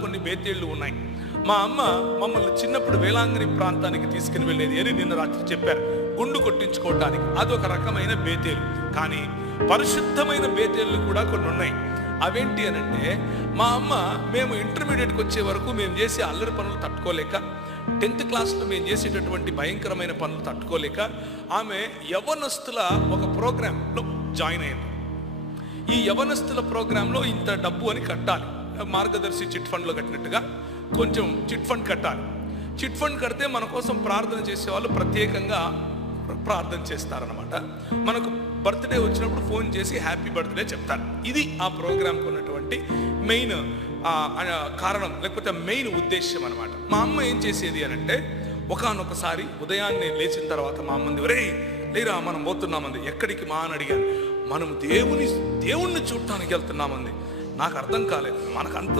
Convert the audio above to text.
కొన్ని బేతేళ్లు ఉన్నాయి. మా అమ్మ మమ్మల్ని చిన్నప్పుడు వేలాంగిని ప్రాంతానికి తీసుకుని వెళ్ళేది అని నిన్న రాత్రి చెప్పారు. గుండు కొట్టించుకోవటానికి అదొక రకమైన బేతేలు. కానీ పరిశుద్ధమైన బేతేళ్ళు కూడా కొన్ని ఉన్నాయి. అవేంటి అని అంటే, మా అమ్మ మేము ఇంటర్మీడియట్కి వచ్చే వరకు మేము చేసే అల్లరి పనులు తట్టుకోలేక, 10th క్లాస్లో మేము చేసేటటువంటి భయంకరమైన పనులు తట్టుకోలేక ఆమె యవ్వనస్తుల ఒక ప్రోగ్రాంలో జాయిన్ అయింది. ఈ యవ్వనస్తుల ప్రోగ్రాంలో ఇంత డబ్బు అని కట్టాలి. మార్గదర్శి చిట్ ఫండ్లో కట్టినట్టుగా కొంచెం చిట్ ఫండ్ కట్టాలి. చిట్ ఫండ్ కడితే మన కోసం ప్రార్థన చేసేవాళ్ళు ప్రత్యేకంగా ప్రార్థన చేస్తారనమాట. మనకు బర్త్డే వచ్చినప్పుడు ఫోన్ చేసి హ్యాపీ బర్త్డే చెప్తారు. ఇది ఆ ప్రోగ్రాంకి ఉన్నటువంటి మెయిన్ కారణం, లేకపోతే మెయిన్ ఉద్దేశం అనమాట. మా అమ్మ ఏం చేసేది అని అంటే, ఒకానొకసారి ఉదయాన్నే లేచిన తర్వాత మా అమ్మంది, ఒరే లేరా మనం పోతున్నామంది. ఎక్కడికి మా అని అడిగాను. మనం దేవుణ్ణి చూడటానికి వెళ్తున్నామంది. నాకు అర్థం కాలేదు. మనకంత